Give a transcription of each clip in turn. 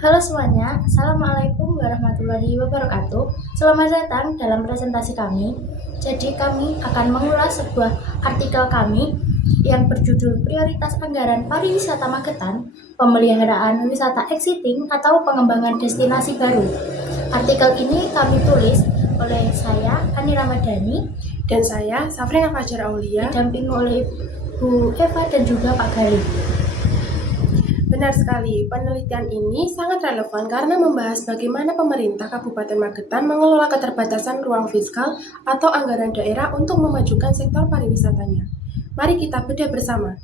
Halo semuanya, Assalamualaikum warahmatullahi wabarakatuh. Selamat datang dalam presentasi kami. Jadi kami akan mengulas sebuah artikel kami yang berjudul Prioritas Anggaran Pariwisata Magetan, Pemeliharaan Wisata Exiting atau Pengembangan Destinasi Baru. Artikel ini kami tulis oleh saya, Ani Ramadhani, Dan saya, Safrina Fajar Aulia. didampingi oleh Bu Eva dan juga Pak Galih. Benar sekali, penelitian ini sangat relevan karena membahas bagaimana pemerintah Kabupaten Magetan mengelola keterbatasan ruang fiskal atau anggaran daerah untuk memajukan sektor pariwisatanya. Mari kita bedah bersama.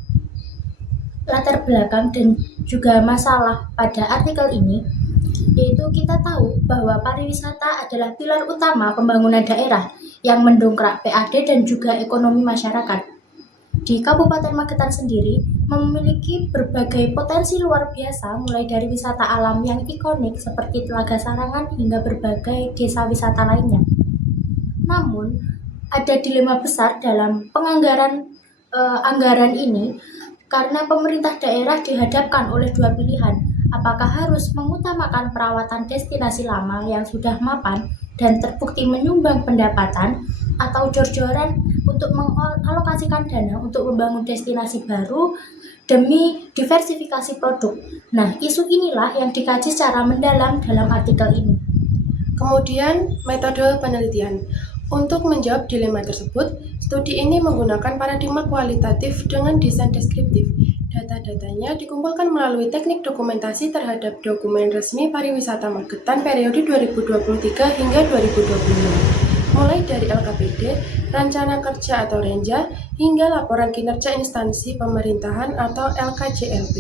Latar belakang dan juga masalah pada artikel ini, yaitu kita tahu bahwa pariwisata adalah pilar utama pembangunan daerah yang mendongkrak PAD dan juga ekonomi masyarakat. Di Kabupaten Magetan sendiri memiliki berbagai potensi luar biasa, mulai dari wisata alam yang ikonik seperti Telaga Sarangan hingga berbagai desa wisata lainnya. Namun, ada dilema besar dalam anggaran ini karena pemerintah daerah dihadapkan oleh dua pilihan, apakah harus mengutamakan perawatan destinasi lama yang sudah mapan dan terbukti menyumbang pendapatan, atau jor-joran untuk mengalokasikan dana untuk membangun destinasi baru demi diversifikasi produk. Nah, isu inilah yang dikaji secara mendalam dalam artikel ini. Kemudian, metode penelitian. Untuk menjawab dilema tersebut, studi ini menggunakan paradigma kualitatif dengan desain deskriptif. Data-datanya dikumpulkan melalui teknik dokumentasi terhadap dokumen resmi pariwisata Magetan periode 2023 hingga 2025. Mulai dari LKPD, Rencana Kerja atau Renja, hingga Laporan Kinerja Instansi Pemerintahan atau LKJLP.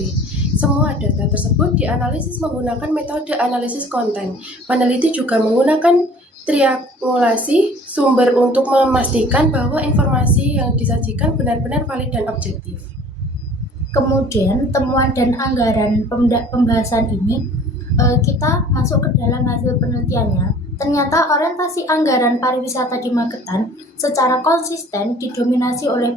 Semua data tersebut dianalisis menggunakan metode analisis konten. Peneliti juga menggunakan triangulasi sumber untuk memastikan bahwa informasi yang disajikan benar-benar valid dan objektif. Kemudian temuan dan anggaran pembahasan ini kita masuk ke dalam hasil penelitiannya. Ternyata orientasi anggaran pariwisata di Magetan secara konsisten didominasi oleh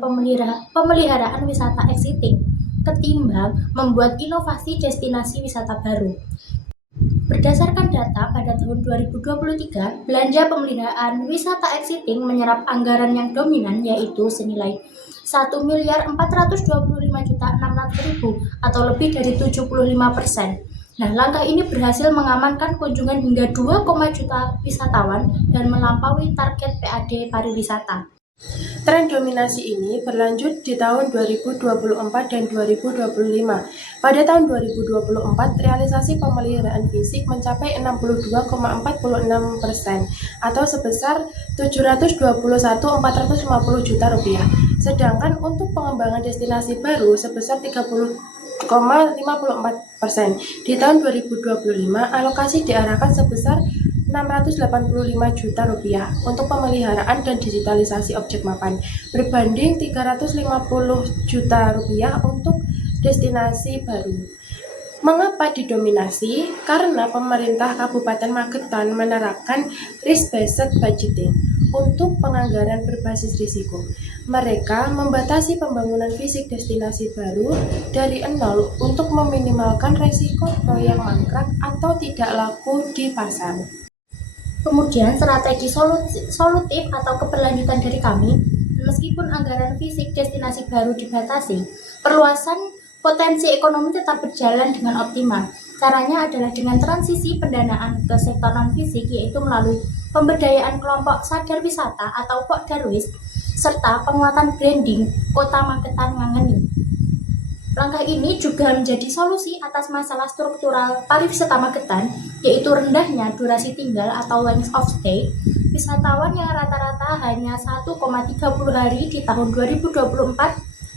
pemeliharaan wisata exiting ketimbang membuat inovasi destinasi wisata baru. Berdasarkan data pada tahun 2023, belanja pemeliharaan wisata exiting menyerap anggaran yang dominan, yaitu senilai 1.425.600.000 atau lebih dari 75%. Nah, langkah ini berhasil mengamankan kunjungan hingga 2, juta wisatawan dan melampaui target PAD pariwisata. Tren dominasi ini berlanjut di tahun 2024 dan 2025. Pada tahun 2024, realisasi pemeliharaan fisik mencapai 62,46% atau sebesar 721.450 juta rupiah. Sedangkan untuk pengembangan destinasi baru sebesar 30,54%. Di tahun 2025, alokasi diarahkan sebesar 685 juta rupiah untuk pemeliharaan dan digitalisasi objek mapan, berbanding 350 juta rupiah untuk destinasi baru. Mengapa didominasi? Karena pemerintah Kabupaten Magetan menerapkan risk-based budgeting untuk penganggaran berbasis risiko. Mereka membatasi pembangunan fisik destinasi baru dari nol untuk meminimalkan risiko proyek mangkrak atau tidak laku di pasar. Kemudian strategi solutif atau keberlanjutan dari kami, meskipun anggaran fisik destinasi baru dibatasi, perluasan potensi ekonomi tetap berjalan dengan optimal. Caranya adalah dengan transisi pendanaan ke sektor non-fisik, yaitu melalui pemberdayaan kelompok sadar wisata atau Pokdarwis, serta penguatan branding Kota Magetan Ngangeni. Langkah ini juga menjadi solusi atas masalah struktural pariwisata Magetan, yaitu rendahnya durasi tinggal atau length of stay wisatawan yang rata-rata hanya 1,30 hari di tahun 2024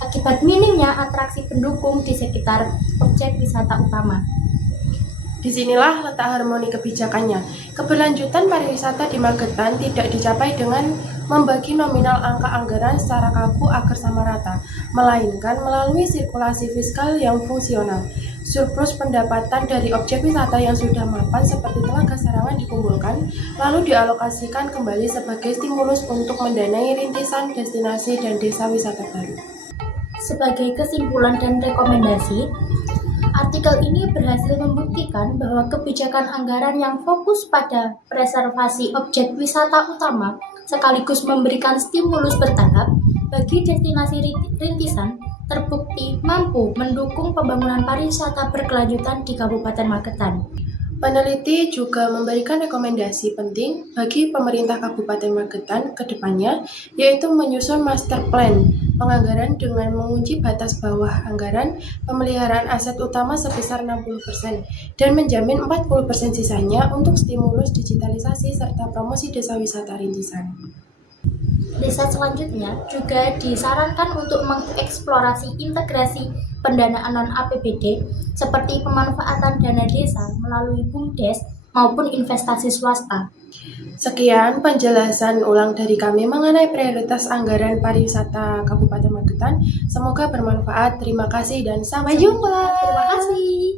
akibat minimnya atraksi pendukung di sekitar objek wisata utama. Disinilah letak harmoni kebijakannya. Keberlanjutan pariwisata di Magetan tidak dicapai dengan membagi nominal angka anggaran secara kaku agar sama rata, melainkan melalui sirkulasi fiskal yang fungsional. Surplus pendapatan dari objek wisata yang sudah mapan seperti Telaga Sarangan dikumpulkan, lalu dialokasikan kembali sebagai stimulus untuk mendanai rintisan destinasi dan desa wisata baru. Sebagai kesimpulan dan rekomendasi, Artikel ini berhasil membuktikan bahwa kebijakan anggaran yang fokus pada preservasi objek wisata utama sekaligus memberikan stimulus bertahap bagi destinasi rintisan terbukti mampu mendukung pembangunan pariwisata berkelanjutan di Kabupaten Magetan. Peneliti juga memberikan rekomendasi penting bagi pemerintah Kabupaten Magetan ke depannya, yaitu menyusun master plan penganggaran dengan mengunci batas bawah anggaran pemeliharaan aset utama sebesar 60% dan menjamin 40% sisanya untuk stimulus digitalisasi serta promosi desa wisata rintisan. Desa selanjutnya juga disarankan untuk mengeksplorasi integrasi pendanaan non-APBD seperti pemanfaatan dana desa melalui BUMDes maupun investasi swasta. Sekian penjelasan ulang dari kami mengenai prioritas anggaran pariwisata Kabupaten Magetan. Semoga bermanfaat. Terima kasih dan sampai jumpa. Terima kasih.